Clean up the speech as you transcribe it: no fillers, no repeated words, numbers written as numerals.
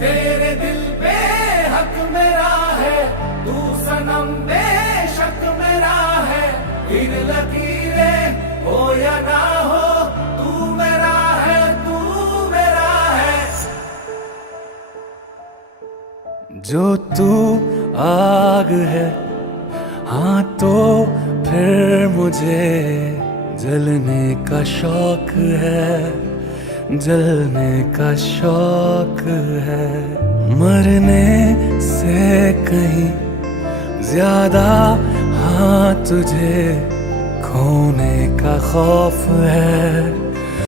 तेरे दिल पे हक मेरा है, तू सनम बेशक मेरा है। इन लकीरें हो या ना हो, तू मेरा है, तू मेरा है। जो तू आग है, हाँ तो फिर मुझे जलने का शौक है, जलने का शौक है। मरने से कहीं ज्यादा हाँ तुझे खोने का खौफ है।